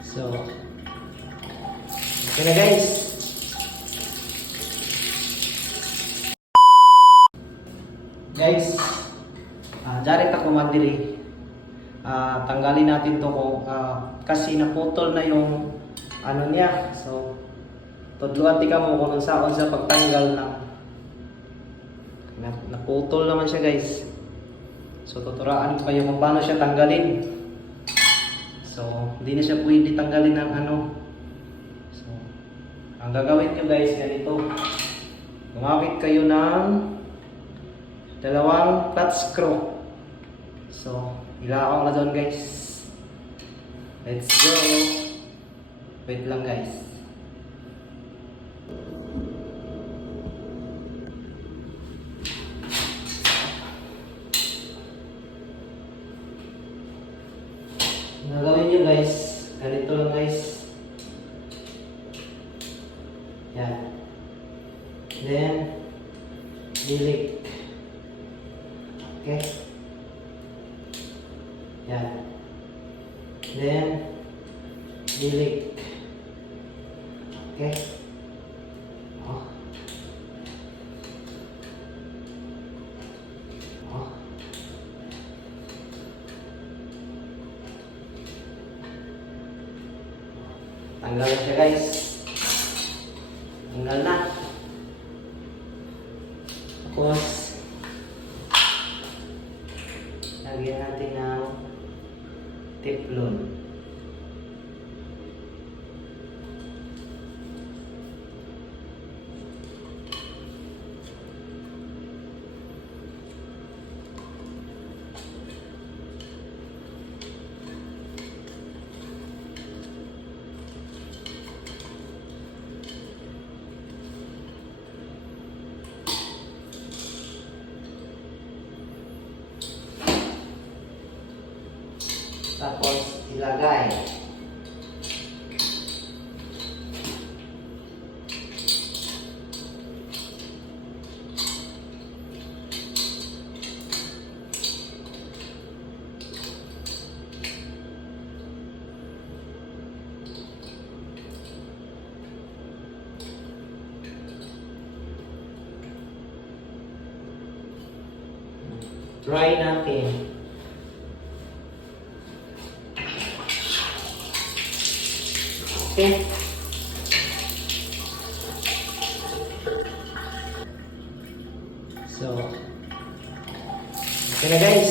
So, okay na guys. Guys, jarit ako mandiri. Tanggalin natin to ko kasi naputol na yung ano niya. So, tudluan ti ka mo kung saan sa pagtanggal na naputol naman siya guys. So, tuturaan ko kayo kung paano siya tanggalin. So, hindi na siya pwede tanggalin ng ano. So, ang gagawin nyo guys, ganito. Gumamit kayo ng dalawang flat screw. So, ilakaw na doon guys. Let's go. Wait lang guys. Gagawin nyo guys, ganito lang guys. Yan. Then, delete. Okay. Yan. Then, delete. Okay. Oh. Oh. Tanggal na siya guys. Tanggal na. Tapos, lagyan natin ng teflon. Tapos ilagay. Try natin. Okay. So, okay na guys.